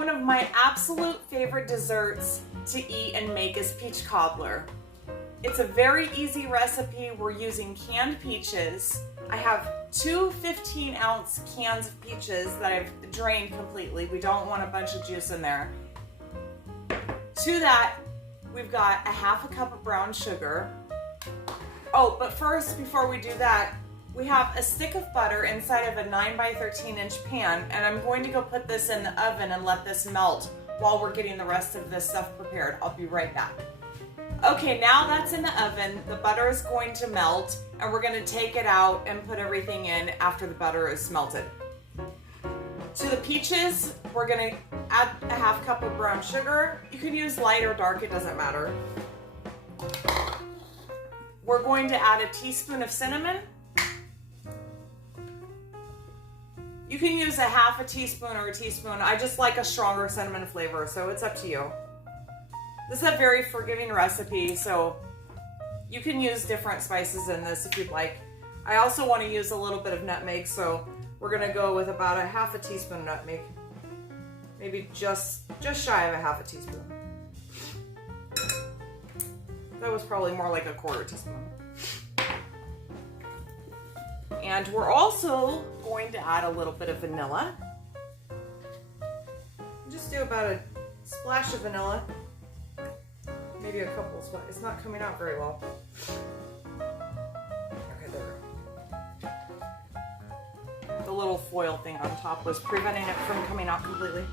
One of my absolute favorite desserts to eat and make is peach cobbler. It's a very easy recipe. We're using canned peaches. I have two 15-ounce cans of peaches that I've drained completely. We don't want a bunch of juice in there. To that, we've got a half a cup of brown sugar. Oh, but first, before we do that, we have a stick of butter inside of a 9 by 13 inch pan, and I'm going to go put this in the oven and let this melt while we're getting the rest of this stuff prepared. I'll be right back. Okay, now that's in the oven, the butter is going to melt, and we're going to take it out and put everything in after the butter is melted. To the peaches, we're going to add a half cup of brown sugar. You can use light or dark, it doesn't matter. We're going to add a teaspoon of cinnamon. You can use a half a teaspoon or a teaspoon. I just like a stronger cinnamon flavor, so it's up to you. This is a very forgiving recipe, so you can use different spices in this if you'd like. I also want to use a little bit of nutmeg, so we're gonna go with about a half a teaspoon of nutmeg. Maybe just shy of a half a teaspoon. That was probably more like a quarter teaspoon. And we're also going to add a little bit of vanilla. Just do about a splash of vanilla. Maybe a couple splashes. It's not coming out very well. Okay, there. The little foil thing on top was preventing it from coming out completely.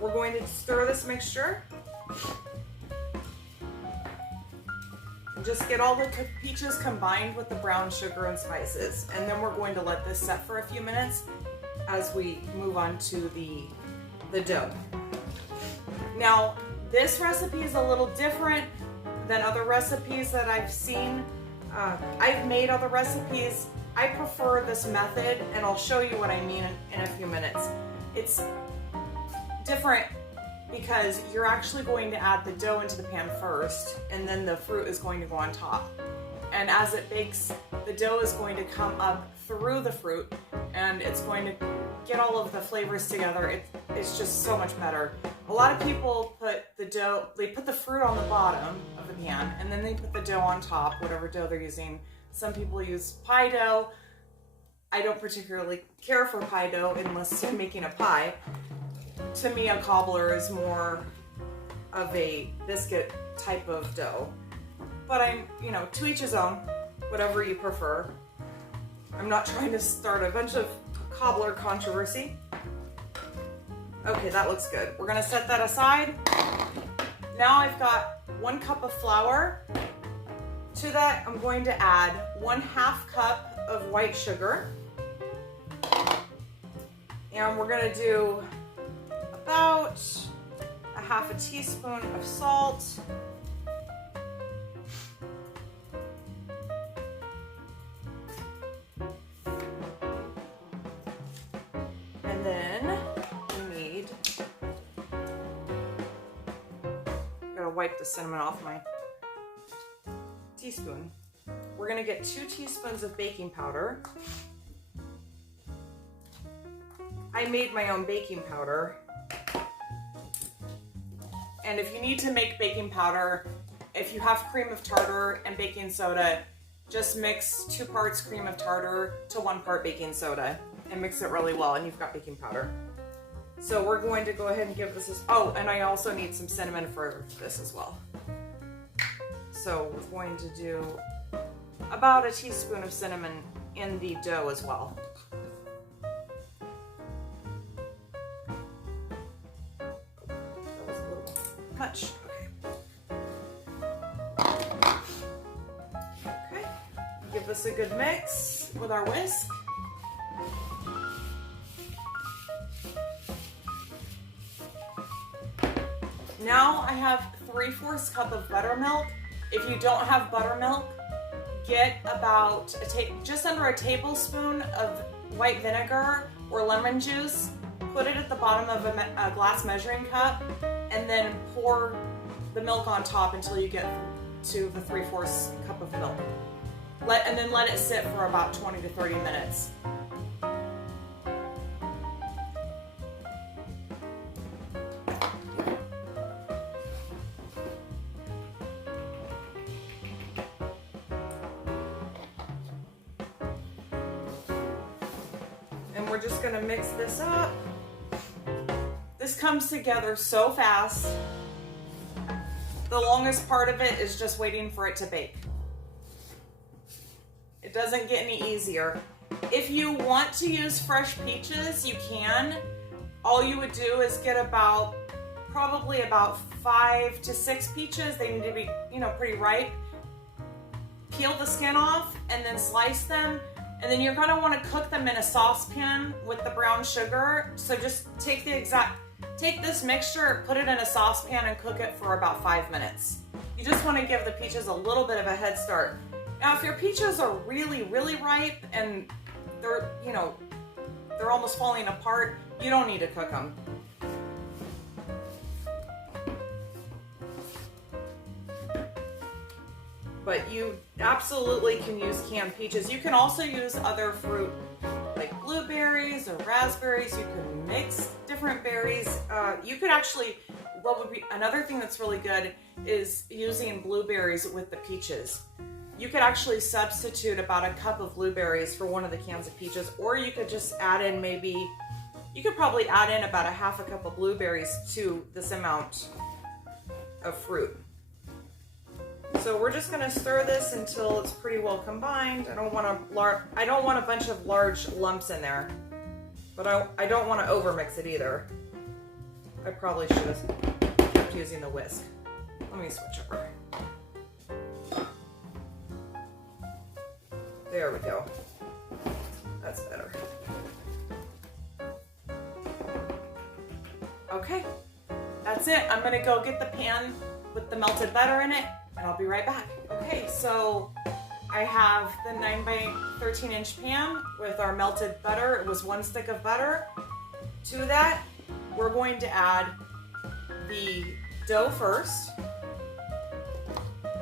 We're going to stir this mixture. Just get all the peaches combined with the brown sugar and spices, and then we're going to let this set for a few minutes as we move on to the dough. Now, this recipe is a little different than other recipes that I've seen. I've made other recipes. I prefer this method, and I'll show you what I mean in a few minutes. It's different because you're actually going to add the dough into the pan first, and then the fruit is going to go on top. And as it bakes, the dough is going to come up through the fruit, and it's going to get all of the flavors together. It's just so much better. A lot of people put the fruit on the bottom of the pan, and then they put the dough on top, whatever dough they're using. Some people use pie dough. I don't particularly care for pie dough unless I'm making a pie. To me, a cobbler is more of a biscuit type of dough. But to each his own, whatever you prefer. I'm not trying to start a bunch of cobbler controversy. Okay, that looks good. We're gonna set that aside. Now I've got 1 cup of flour. To that, I'm going to add 1/2 cup of white sugar. And we're gonna do about a half a teaspoon of salt. And then we need, gotta wipe the cinnamon off my teaspoon. We're gonna get 2 teaspoons of baking powder. I made my own baking powder. And if you need to make baking powder, if you have cream of tartar and baking soda, just mix 2 parts cream of tartar to 1 part baking soda and mix it really well, and you've got baking powder. So we're going to go ahead and give this and I also need some cinnamon for this as well. So we're going to do about a teaspoon of cinnamon in the dough as well. Much. Okay. Give this a good mix with our whisk. Now I have 3/4 cup of buttermilk. If you don't have buttermilk, get about just under a tablespoon of white vinegar or lemon juice. Put it at the bottom of a glass measuring cup, and then pour the milk on top until you get to the 3/4 cup of milk. And then let it sit for about 20 to 30 minutes. we're just gonna mix this up. This comes together so fast. The longest part of it is just waiting for it to bake. It doesn't get any easier. If you want to use fresh peaches, you can. All you would do is get probably about 5 to 6 peaches. They need to be, pretty ripe. Peel the skin off and then slice them. And then you're gonna wanna cook them in a saucepan with the brown sugar. So just take this mixture, put it in a saucepan and cook it for about 5 minutes. You just wanna give the peaches a little bit of a head start. Now, if your peaches are really, really ripe and they're almost falling apart, you don't need to cook them. But you absolutely can use canned peaches. You can also use other fruit like blueberries or raspberries. You can mix different berries. You could actually, another thing that's really good is using blueberries with the peaches. You could actually substitute about a cup of blueberries for one of the cans of peaches, or you could just add in you could probably add in about a half a cup of blueberries to this amount of fruit. So we're just gonna stir this until it's pretty well combined. I don't want a bunch of large lumps in there, but I don't want to overmix it either. I probably should have kept using the whisk. Let me switch over. There we go. That's better. Okay, that's it. I'm gonna go get the pan with the melted butter in it, and I'll be right back. Okay, so I have the 9 by 13 inch pan with our melted butter. It was 1 stick of butter. To that, we're going to add the dough first.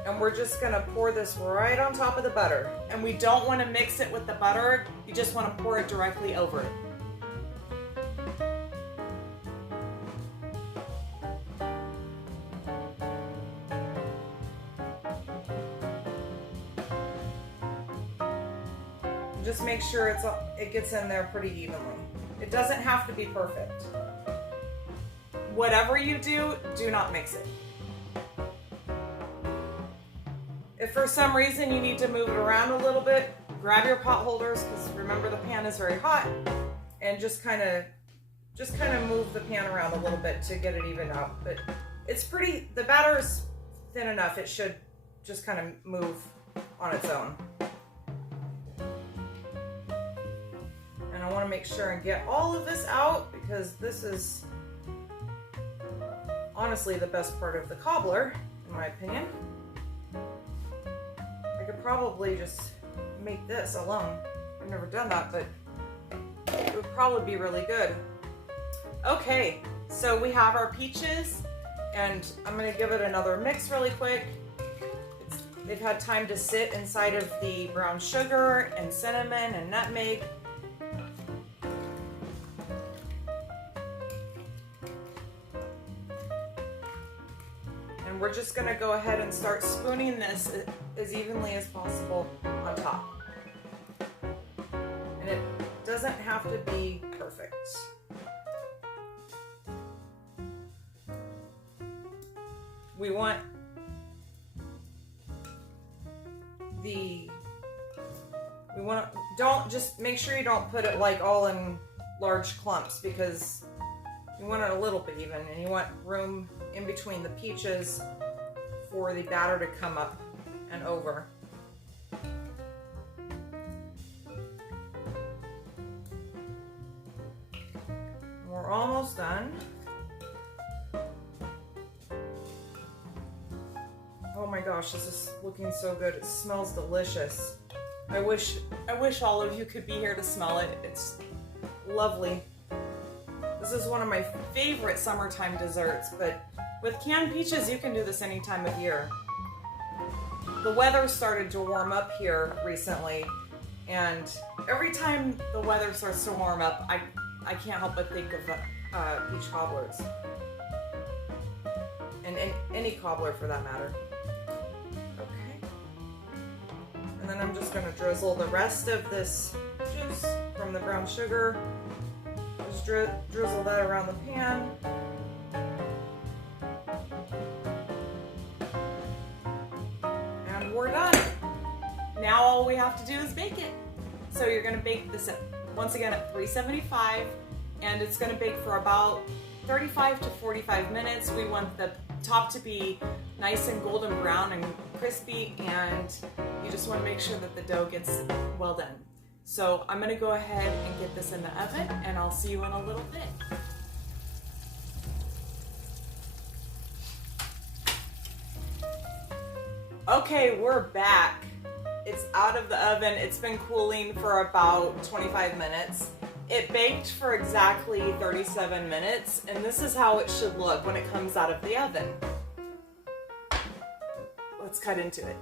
And we're just gonna pour this right on top of the butter. And we don't wanna mix it with the butter. You just wanna pour it directly over it. Just make sure it gets in there pretty evenly. It doesn't have to be perfect. Whatever you do, do not mix it. If for some reason you need to move it around a little bit, grab your pot holders, because remember the pan is very hot, and just kind of move the pan around a little bit to get it even out. But the batter is thin enough, it should just kind of move on its own. And I want to make sure and get all of this out, because this is honestly the best part of the cobbler, in my opinion. I could probably just make this alone. I've never done that, but it would probably be really good. Okay, so we have our peaches, and I'm gonna give it another mix really quick. They've had time to sit inside of the brown sugar and cinnamon and nutmeg. And we're just gonna go ahead and start spooning this as evenly as possible on top. And it doesn't have to be perfect. Don't just make sure you don't put it like all in large clumps, because you want it a little bit even, and you want room in between the peaches for the batter to come up and over. We're almost done. Oh my gosh, this is looking so good. It smells delicious. I wish all of you could be here to smell it. It's lovely. This is one of my favorite summertime desserts, but with canned peaches, you can do this any time of year. The weather started to warm up here recently, and every time the weather starts to warm up, I can't help but think of peach cobblers. And any cobbler for that matter. Okay. And then I'm just going to drizzle the rest of this juice from the brown sugar just drizzle that around the pan. And we're done. Now all we have to do is bake it. So you're gonna bake this once again at 375, and it's gonna bake for about 35 to 45 minutes. We want the top to be nice and golden brown and crispy, and you just wanna make sure that the dough gets well done. So I'm gonna go ahead and get this in the oven, and I'll see you in a little bit. Okay, we're back. It's out of the oven. It's been cooling for about 25 minutes. It baked for exactly 37 minutes, and this is how it should look when it comes out of the oven. Let's cut into it.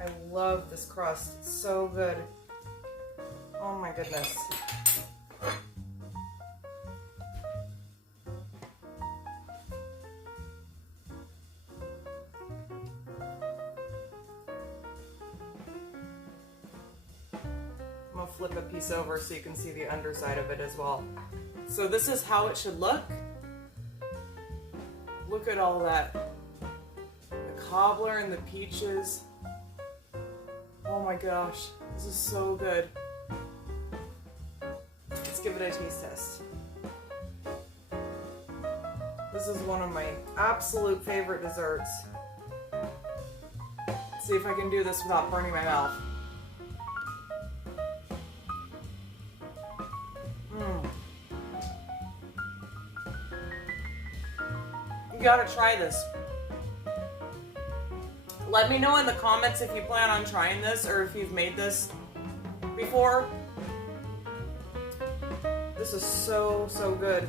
I love this crust. It's so good. Oh my goodness. I'm gonna flip a piece over so you can see the underside of it as well. So this is how it should look. Look at all that. The cobbler and the peaches. Oh my gosh, this is so good. Let's give it a taste test. This is one of my absolute favorite desserts. Let's see if I can do this without burning my mouth. You gotta try this. Let me know in the comments if you plan on trying this or if you've made this before. This is so, so good.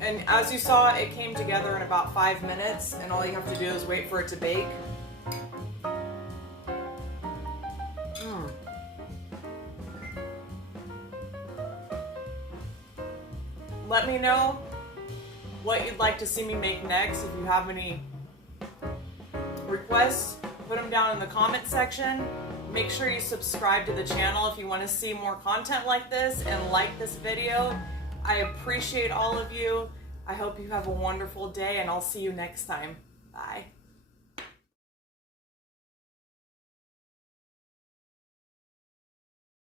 And as you saw, it came together in about 5 minutes, and all you have to do is wait for it to bake. Let me know what you'd like to see me make next. If you have any requests, put them down in the comment section. Make sure you subscribe to the channel if you want to see more content like this, and like this video. I appreciate all of you. I hope you have a wonderful day, and I'll see you next time. Bye.